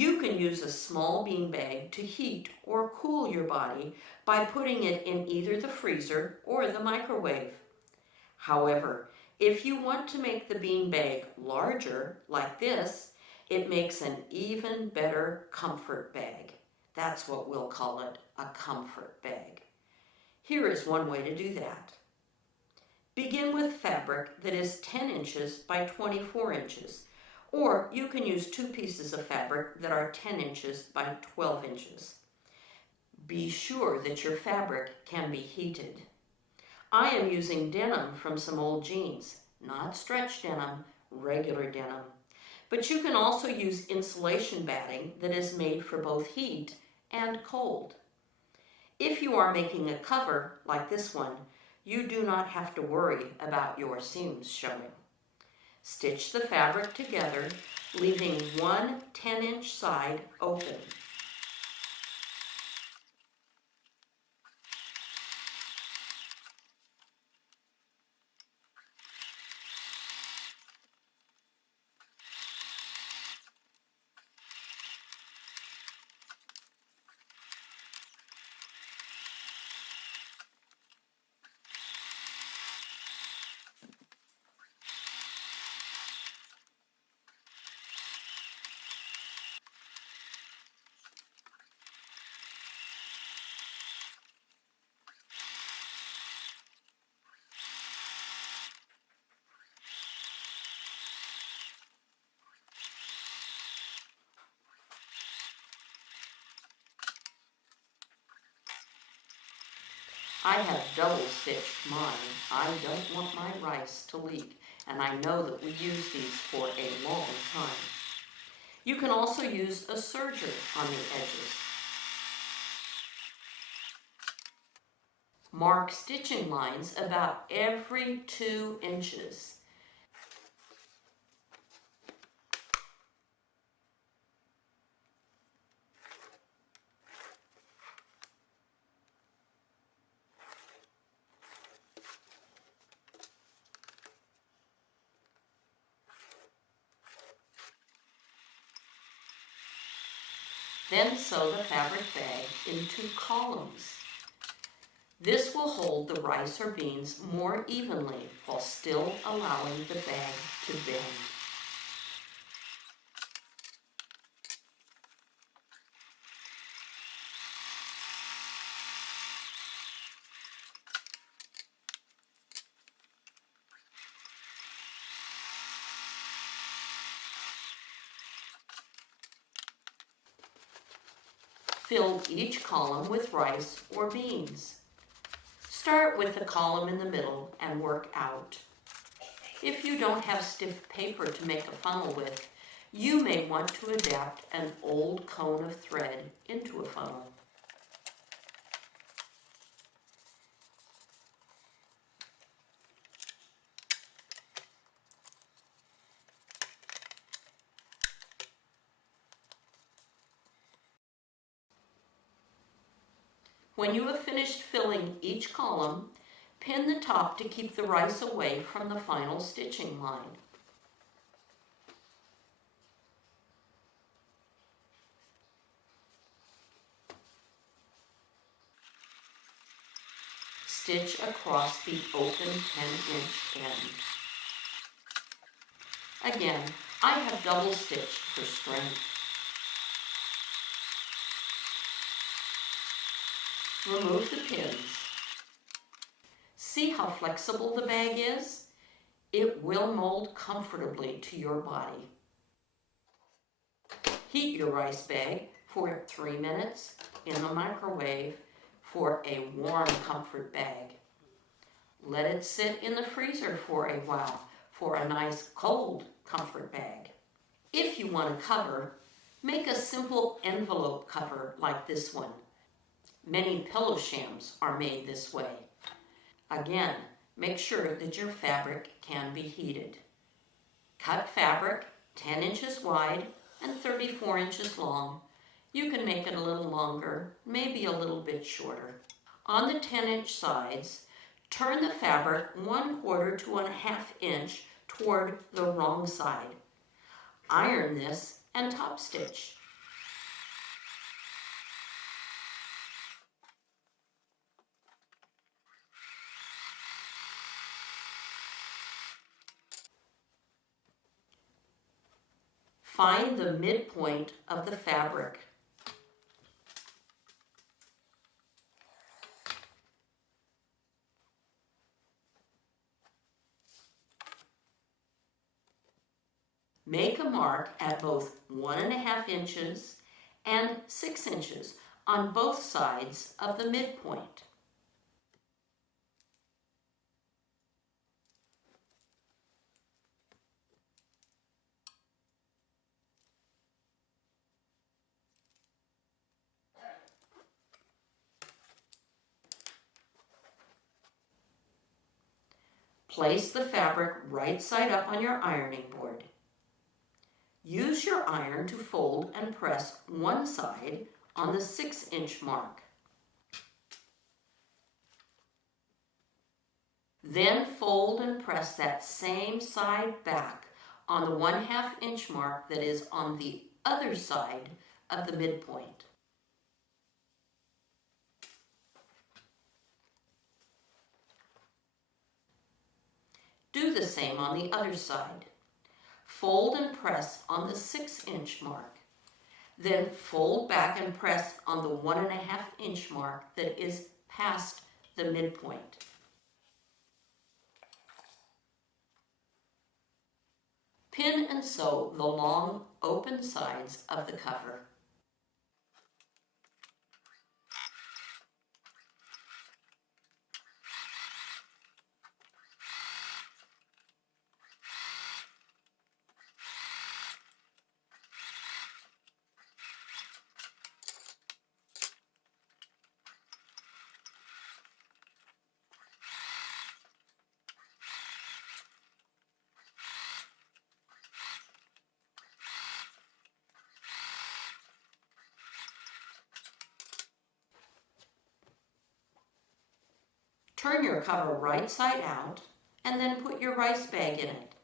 You can use a small beanbag to heat or cool your body by putting it in either the freezer or the microwave. However, if you want to make the beanbag larger, like this, it makes an even better comfort bag. That's what we'll call it, a comfort bag. Here is one way to do that. Begin with fabric that is 10 inches by 24 inches, or you can use 2 pieces of fabric that are 10 inches by 12 inches. Be sure that your fabric can be heated. I am using denim from some old jeans, not stretch denim, regular denim. But you can also use insulation batting that is made for both heat and cold. If you are making a cover like this one, you do not have to worry about your seams showing. Stitch the fabric together, leaving one 10-inch side open. I have double stitched mine. I don't want my rice to leak, and I know that we use these for a long time. You can also use a serger on the edges. Mark stitching lines about every 2 inches. Then sew the fabric bag into columns. This will hold the rice or beans more evenly while still allowing the bag to bend. Fill each column with rice or beans. Start with the column in the middle and work out. If you don't have stiff paper to make a funnel with, you may want to adapt an old cone of thread into a funnel. When you have finished filling each column, pin the top to keep the rice away from the final stitching line. Stitch across the open 10-inch end. Again, I have double stitched for strength. Remove the pins. See how flexible the bag is? It will mold comfortably to your body. Heat your rice bag for 3 minutes in the microwave for a warm comfort bag. Let it sit in the freezer for a while for a nice cold comfort bag. If you want a cover, make a simple envelope cover like this one. Many pillow shams are made this way. Again, make sure that your fabric can be heated. Cut fabric 10 inches wide and 34 inches long. You can make it a little longer, maybe a little bit shorter. On the 10-inch sides, turn the fabric 1/4 to 1/2 inch toward the wrong side. Iron this and top stitch. Find the midpoint of the fabric. Make a mark at both 1.5 inches and 6 inches on both sides of the midpoint. Place the fabric right side up on your ironing board. Use your iron to fold and press one side on the 6-inch mark. Then fold and press that same side back on the 1/2 inch mark that is on the other side of the midpoint. Do the same on the other side. Fold and press on the 6-inch mark. Then fold back and press on the 1.5 inch mark that is past the midpoint. Pin and sew the long open sides of the cover. Turn your cover right side out and then put your rice bag in it.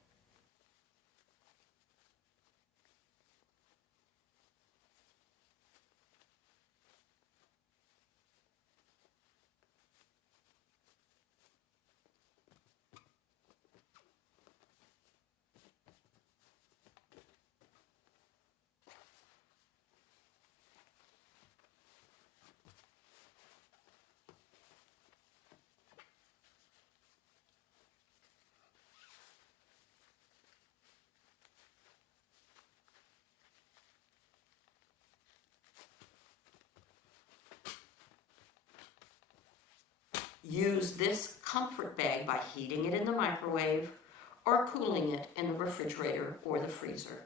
Use this comfort bag by heating it in the microwave or cooling it in the refrigerator or the freezer.